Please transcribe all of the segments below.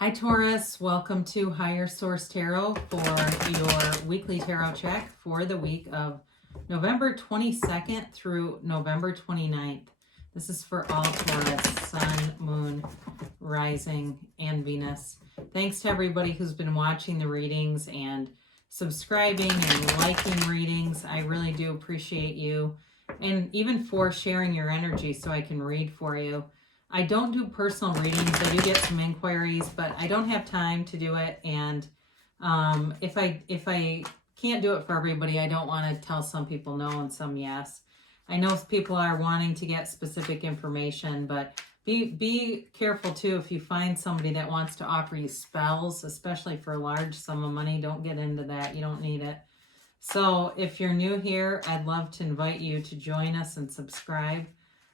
Hi Taurus, welcome to Higher Source Tarot for your weekly tarot check for the week of November 22nd through November 29th. This is for all Taurus, Sun, Moon, Rising, and Venus. Thanks to everybody who's been watching the readings and subscribing and liking readings. I really do appreciate you, and even for sharing your energy so I can read for you. I don't do personal readings. I do get some inquiries, but I don't have time to do it. And if I can't do it for everybody, I don't want to tell some people no and some yes. I know people are wanting to get specific information, but be careful too if you find somebody that wants to offer you spells, especially for a large sum of money. Don't get into that. You don't need it. So if you're new here, I'd love to invite you to join us and subscribe.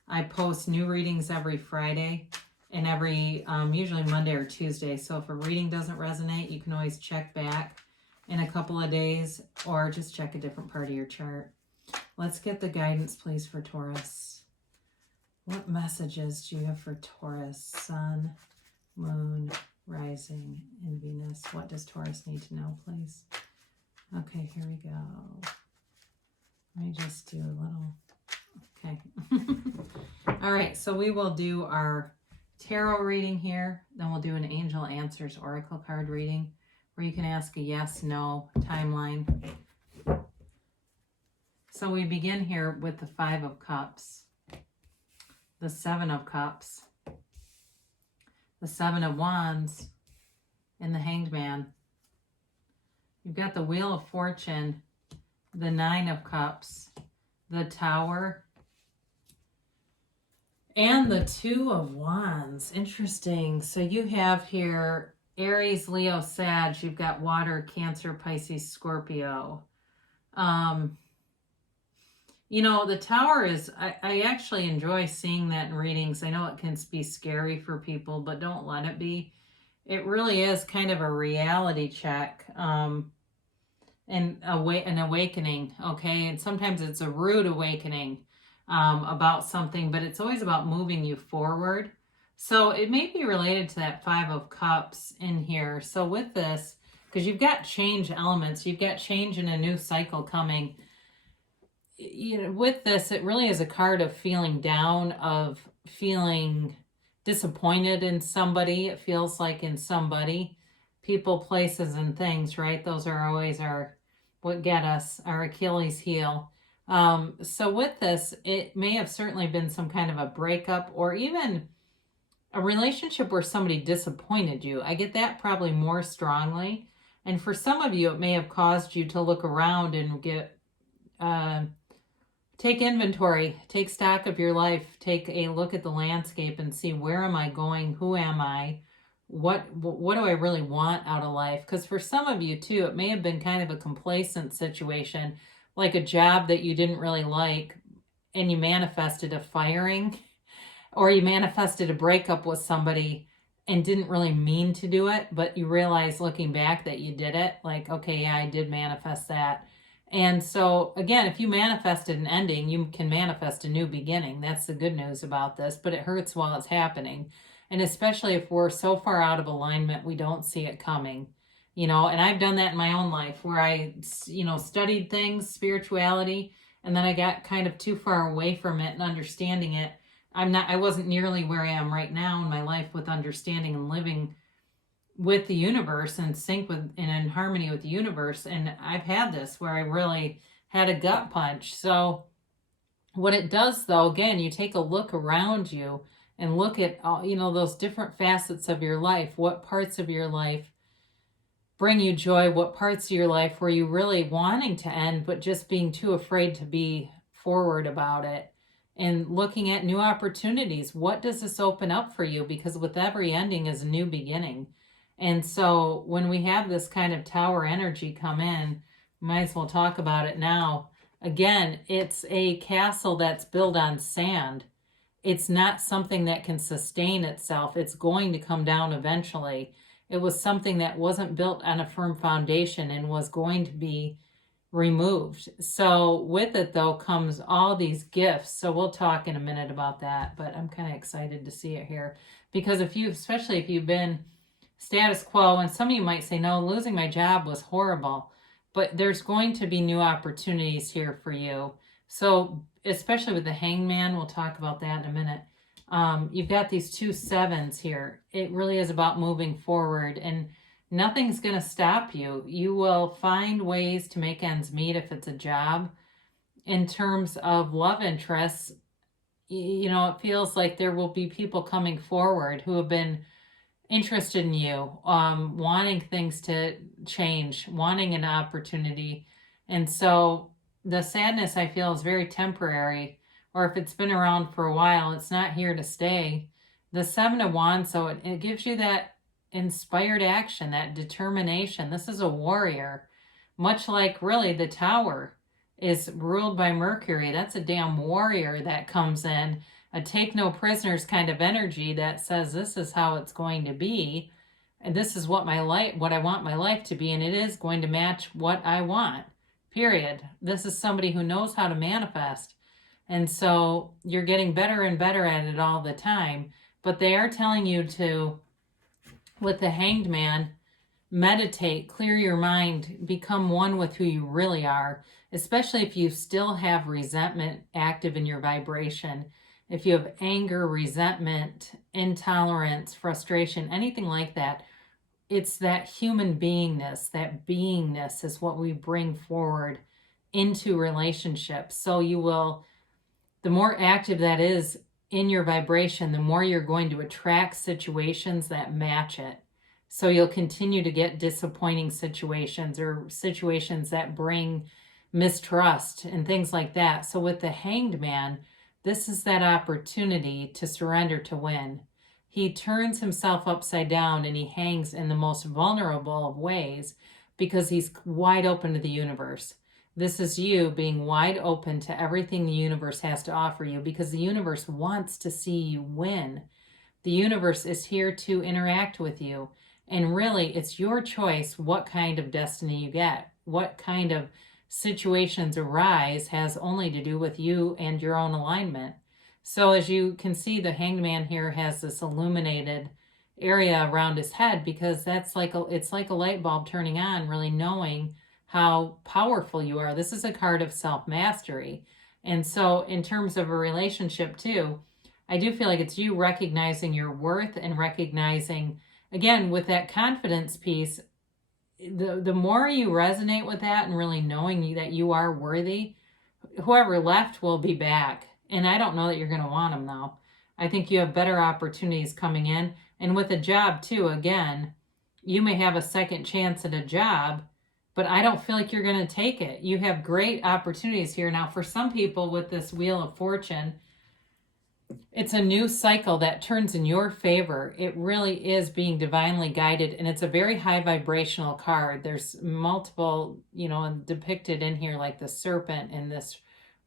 I post new readings every Friday and every, usually Monday or Tuesday. So if a reading doesn't resonate, you can always check back in a couple of days or just check a different part of your chart. Let's get the guidance, please, for Taurus. What messages do you have for Taurus? Sun, Moon, Rising, and Venus. What does Taurus need to know, please? Okay, here we go. Let me just do a little... Okay. All right, so we will do our tarot reading here. Then we'll do an Angel Answers Oracle card reading where you can ask a yes, no timeline. So we begin here with the Five of Cups, the Seven of Cups, the Seven of Wands, and the Hanged Man. You've got the Wheel of Fortune, the Nine of Cups, the Tower, and the Two of Wands. Interesting. So you have here Aries, Leo, Sag. You've got water, Cancer, Pisces, Scorpio. You know, the Tower is, I actually enjoy seeing that in readings. I know it can be scary for people, but don't let it be. It really is kind of a reality check. And an awakening, okay? And sometimes it's a rude awakening about something, but it's always about moving you forward. So it may be related to that Five of Cups in here. So with this, because you've got change elements, you've got change in a new cycle coming. You know, with this, it really is a card of feeling down, of feeling disappointed in somebody. It feels like in somebody, people, places, and things, right? Those are always what get us, our Achilles heel. So with this, it may have certainly been some kind of a breakup or even a relationship where somebody disappointed you. I get that probably more strongly. And for some of you, it may have caused you to look around and take inventory, take stock of your life, take a look at the landscape and see, where am I going? Who am I? What do I really want out of life? Because for some of you too, it may have been kind of a complacent situation, like a job that you didn't really like, and you manifested a firing, or you manifested a breakup with somebody and didn't really mean to do it, but you realize looking back that you did it. Like, okay, yeah, I did manifest that. And so again, if you manifested an ending, you can manifest a new beginning. That's the good news about this, but it hurts while it's happening. And especially if we're so far out of alignment, we don't see it coming. You know, and I've done that in my own life where I, studied things, spirituality, and then I got kind of too far away from it and understanding it. I wasn't nearly where I am right now in my life with understanding and living with the universe and sync with and in harmony with the universe. And I've had this where I really had a gut punch. So what it does though, again, you take a look around you and look at all, those different facets of your life. What parts of your life bring you joy? What parts of your life were you really wanting to end, but just being too afraid to be forward about it? And looking at new opportunities. What does this open up for you? Because with every ending is a new beginning. And so when we have this kind of Tower energy come in, might as well talk about it now. Again, it's a castle that's built on sand. It's not something that can sustain itself. It's going to come down eventually. It was something that wasn't built on a firm foundation and was going to be removed. So with it though comes all these gifts. So we'll talk in a minute about that, but I'm kind of excited to see it here because especially if you've been status quo. And some of you might say, no, losing my job was horrible, but there's going to be new opportunities here for you. So especially with the Hangman, we'll talk about that in a minute. You've got these 2 sevens here. It really is about moving forward, and nothing's going to stop you. You will find ways to make ends meet if it's a job. In terms of love interests, you know, it feels like there will be people coming forward who have been interested in you, wanting things to change, wanting an opportunity. And so the sadness, I feel, is very temporary, or if it's been around for a while, it's not here to stay. The 7 of Wands, so it gives you that inspired action, that determination. This is a warrior, much like really the Tower is ruled by Mercury. That's a damn warrior that comes in, a take no prisoners kind of energy that says this is how it's going to be, and this is what I want my life to be, and it is going to match what I want, period. This is somebody who knows how to manifest, and so you're getting better and better at it all the time. But they are telling you to, with the Hanged Man, meditate, clear your mind, become one with who you really are, especially if you still have resentment active in your vibration. If you have anger, resentment, intolerance, frustration, anything like that, it's that human beingness, that beingness is what we bring forward into relationships. So you will, the more active that is in your vibration, the more you're going to attract situations that match it. So you'll continue to get disappointing situations or situations that bring mistrust and things like that. So with the Hanged Man, this is that opportunity to surrender to win. He turns himself upside down and he hangs in the most vulnerable of ways because he's wide open to the universe. This is you being wide open to everything the universe has to offer you, because the universe wants to see you win. The universe is here to interact with you. And really, it's your choice what kind of destiny you get. What kind of situations arise has only to do with you and your own alignment. So as you can see, the Hanged Man here has this illuminated area around his head, because that's like it's like a light bulb turning on, really knowing how powerful you are. This is a card of self-mastery. And so in terms of a relationship too, I do feel like it's you recognizing your worth and recognizing, again, with that confidence piece, the more you resonate with that and really knowing that you are worthy, whoever left will be back. And I don't know that you're going to want them, though. I think you have better opportunities coming in. And with a job, too, again, you may have a second chance at a job, but I don't feel like you're going to take it. You have great opportunities here. Now, for some people with this Wheel of Fortune, it's a new cycle that turns in your favor. It really is being divinely guided, and it's a very high vibrational card. There's multiple, depicted in here, like the serpent and this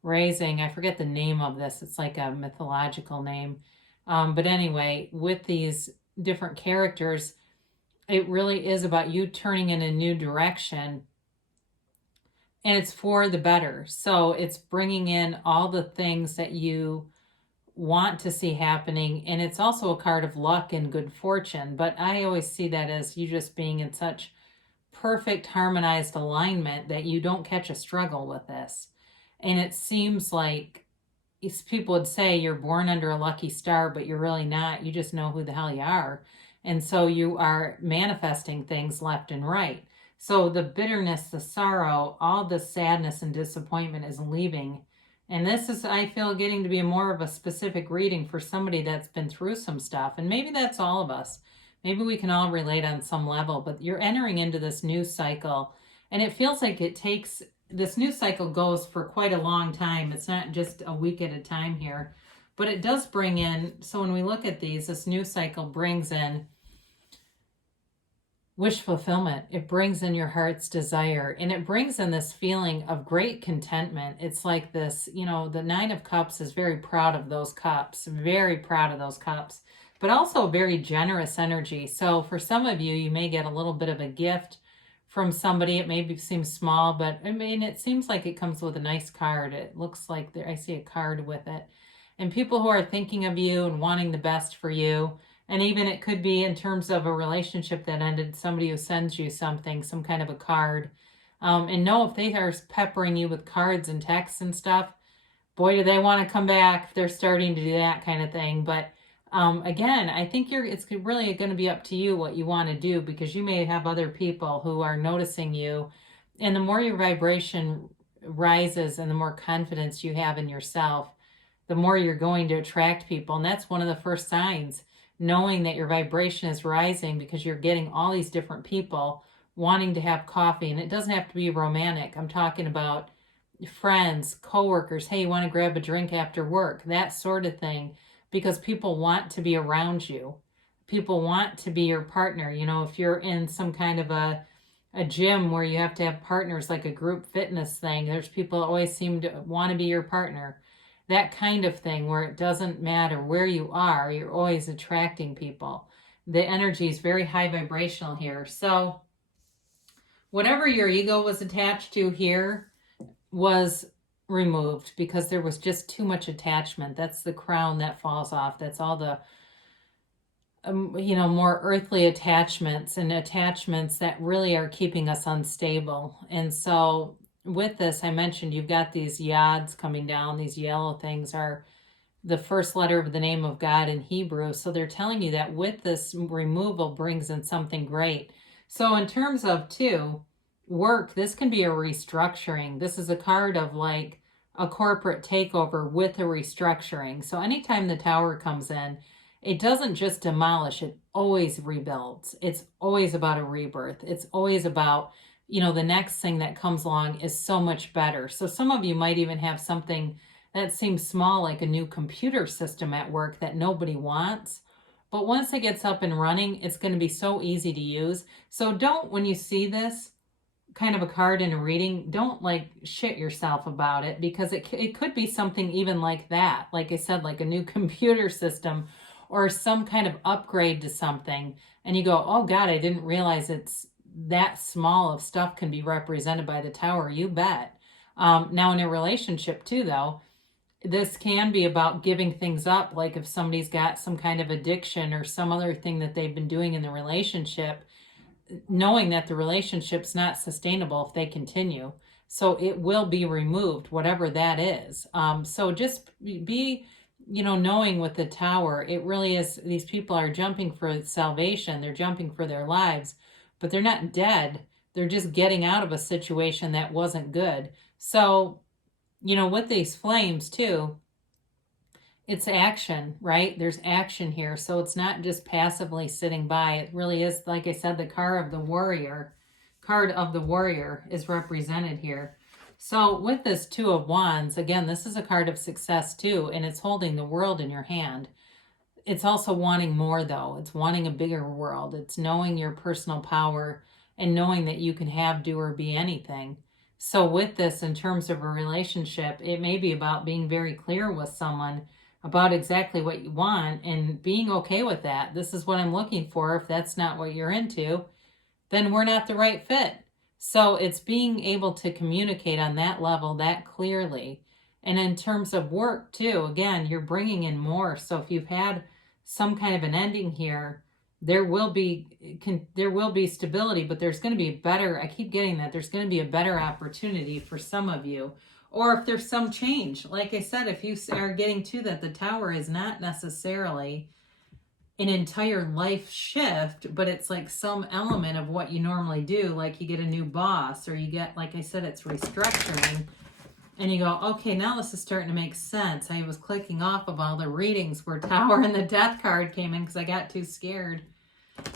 raising. I forget the name of this. It's like a mythological name. But anyway, with these different characters, it really is about you turning in a new direction, and it's for the better. So it's bringing in all the things that you want to see happening, and it's also a card of luck and good fortune. But I always see that as you just being in such perfect harmonized alignment that you don't catch a struggle with this. And it seems like people would say you're born under a lucky star, but you're really not. You just know who the hell you are. And so you are manifesting things left and right. So the bitterness, the sorrow, all the sadness and disappointment is leaving. And this is, I feel, getting to be more of a specific reading for somebody that's been through some stuff. And maybe that's all of us. Maybe we can all relate on some level, but you're entering into this new cycle. And it feels like this new cycle goes for quite a long time. It's not just a week at a time here, but it does bring in, so when we look at these, this new cycle brings in wish fulfillment. It brings in your heart's desire, and it brings in this feeling of great contentment. It's like this, the Nine of Cups is very proud of those cups, very proud of those cups, but also very generous energy. So for some of you, you may get a little bit of a gift from somebody. It maybe seems small, but I mean, it seems like it comes with a nice card. It looks like I see a card with it. And people who are thinking of you and wanting the best for you, And even it could be in terms of a relationship that ended, somebody who sends you something, some kind of a card. And know if they are peppering you with cards and texts and stuff, boy, do they want to come back. They're starting to do that kind of thing. But again, I think it's really going to be up to you what you want to do, because you may have other people who are noticing you. And the more your vibration rises and the more confidence you have in yourself, the more you're going to attract people. And that's one of the first signs, knowing that your vibration is rising, because you're getting all these different people wanting to have coffee. And it doesn't have to be romantic. I'm talking about friends, coworkers. Hey, you want to grab a drink after work? That sort of thing, because people want to be around you. People want to be your partner. You know, if you're in some kind of a gym where you have to have partners, like a group fitness thing, there's people that always seem to want to be your partner. That kind of thing, where it doesn't matter where you are, you're always attracting people. The energy is very high vibrational here. So whatever your ego was attached to here was removed, because there was just too much attachment. That's the crown that falls off. That's all the more earthly attachments, and attachments that really are keeping us unstable. And so with this, I mentioned you've got these yods coming down. These yellow things are the first letter of the name of God in Hebrew. So they're telling you that with this removal brings in something great. So in terms of work, this can be a restructuring. This is a card of like a corporate takeover with a restructuring. So anytime the Tower comes in, it doesn't just demolish, it always rebuilds. It's always about a rebirth. It's always about, the next thing that comes along is so much better. So some of you might even have something that seems small, like a new computer system at work that nobody wants. But once it gets up and running, it's going to be so easy to use. So don't, when you see this kind of a card in a reading, don't like shit yourself about it, because it could be something even like that. Like I said, like a new computer system or some kind of upgrade to something. And you go, oh God, I didn't realize it's that small of stuff can be represented by the Tower. You bet. Now in a relationship too, though, this can be about giving things up. Like if somebody's got some kind of addiction or some other thing that they've been doing in the relationship, knowing that the relationship's not sustainable if they continue. So it will be removed, whatever that is. So just be, knowing with the Tower, it really is, these people are jumping for salvation. They're jumping for their lives, but they're not dead. They're just getting out of a situation that wasn't good. So, with these flames too, it's action, right? There's action here. So it's not just passively sitting by. It really is, like I said, the card of the warrior is represented here. So with this Two of Wands, again, this is a card of success too, and it's holding the world in your hand. It's also wanting more though. It's wanting a bigger world. It's knowing your personal power and knowing that you can have, do, or be anything. So with this, in terms of a relationship, it may be about being very clear with someone about exactly what you want and being okay with that. This is what I'm looking for. If that's not what you're into, then we're not the right fit. So it's being able to communicate on that level that clearly. And in terms of work too, again, you're bringing in more. So if you've had some kind of an ending here, there will be stability, but there's going to be better. I keep getting that there's going to be a better opportunity for some of you. Or if there's some change, like I said, if you are getting to that, the Tower is not necessarily an entire life shift, but it's like some element of what you normally do. Like you get a new boss, or you get, like I said, it's restructuring. And you go, okay, now this is starting to make sense. I was clicking off of all the readings where Tower and the Death card came in because I got too scared.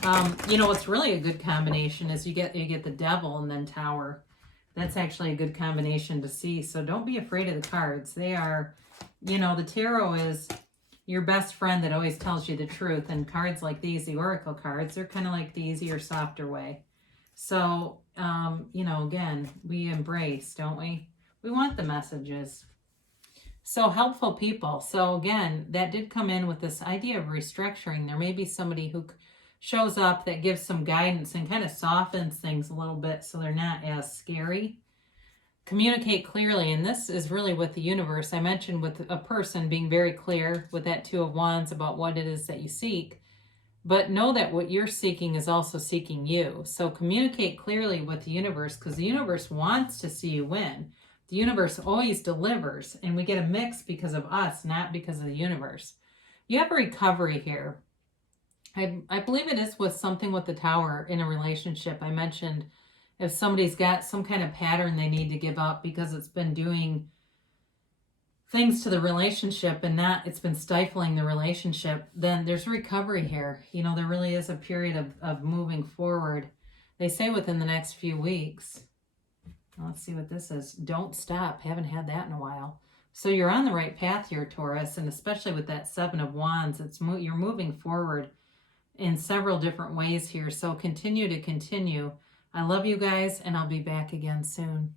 What's really a good combination is you get the Devil and then Tower. That's actually a good combination to see. So don't be afraid of the cards. They are, the tarot is your best friend that always tells you the truth. And cards like these, the Oracle cards, they're kind of like the easier, softer way. So, again, we embrace, don't we? We want the messages. So helpful people. So again, that did come in with this idea of restructuring. There may be somebody who shows up that gives some guidance and kind of softens things a little bit so they're not as scary. Communicate clearly, and this is really with the universe. I mentioned with a person being very clear with that Two of Wands about what it is that you seek. But know that what you're seeking is also seeking you. So communicate clearly with the universe, because the universe wants to see you win. The universe always delivers, and we get a mix because of us, not because of the universe. You have a recovery here. I believe it is with something with the Tower in a relationship. I mentioned if somebody's got some kind of pattern they need to give up because it's been doing things to the relationship and not, it's been stifling the relationship, then there's recovery here. You know, there really is a period of moving forward. They say within the next few weeks. Let's see what this is. Don't stop. Haven't had that in a while. So you're on the right path here, Taurus, and especially with that Seven of Wands, you're moving forward in several different ways here. So continue to continue. I love you guys, and I'll be back again soon.